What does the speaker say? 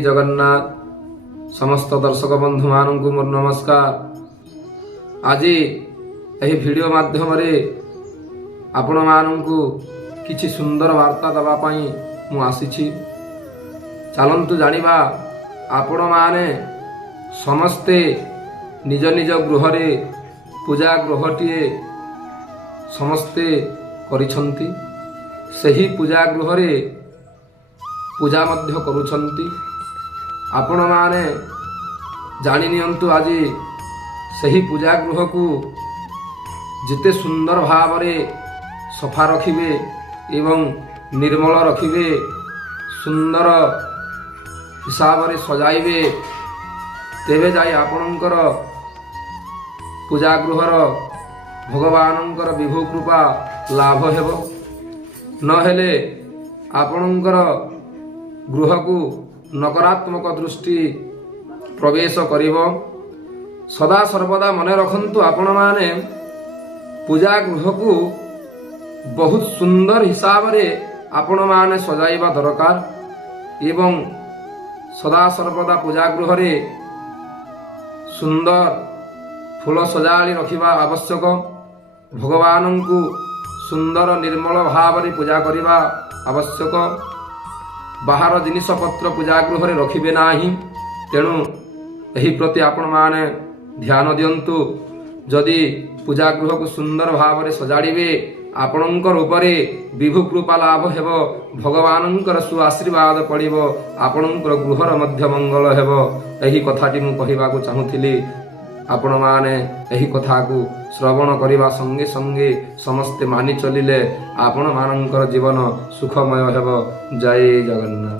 जगन्नाथ। समस्त दर्शक बंधु मानू मोर नमस्कार। आज यह वीडियो माध्यम आपण मानू किछि सुंदर वार्ता दवापाई मु आसीछि। चलंतु जानिबा आपण माने समस्ते निज निज गृह रे पूजा गृहटीए समस्ते करिछंती। सही पूजा गृह रे पूजा मध्य करुछंती। आपण माने जानि नियंतु आज सही पूजा गृह को जिते सुंदर भाव रे सफा रखिबे एवं निर्मल रखिबे, सुंदर हिसाब रे सजाइबे, तेबे जाई आपणकर पूजा गृहर भगवानंकर विभु कृपा लाभ हेबो। नहेले आपणकर गृह को नकारात्मक दृष्टि प्रवेश करिबो। सदा सर्वदा मने रखंतु आपण माने पूजा गृह को बहुत सुंदर हिसाब रे आपण माने सजाइबा दरकार एवं सदा सर्वदा पूजा गृह रे सुंदर फूल सजाली रखिबा आवश्यक। भगवान को सुंदर निर्मल भाव रे पूजा करिबा आवश्यक। बाहर जिनिष पत्र पूजा गृह रे रखिबे नाही। तेणु एही प्रति आपण माने ध्यान दियंतु। जदि पूजा गृह को सुंदर भाव रे सजाड़िबे आपणकर उपरे विभु कृपा लाभ हेबो, भगवानंकर सु आशीर्वाद पड़िबो, आपणकर गृहर मध्य मंगल हेबो। एही कथाटी मु कहिबाकू चाहुथिली। आपण माने एही कथा को श्रवण करिबा संगे संगे समस्ते मानि चलिले आपण मानकर जीवन सुखमय हेबो। जय जगन्नाथ।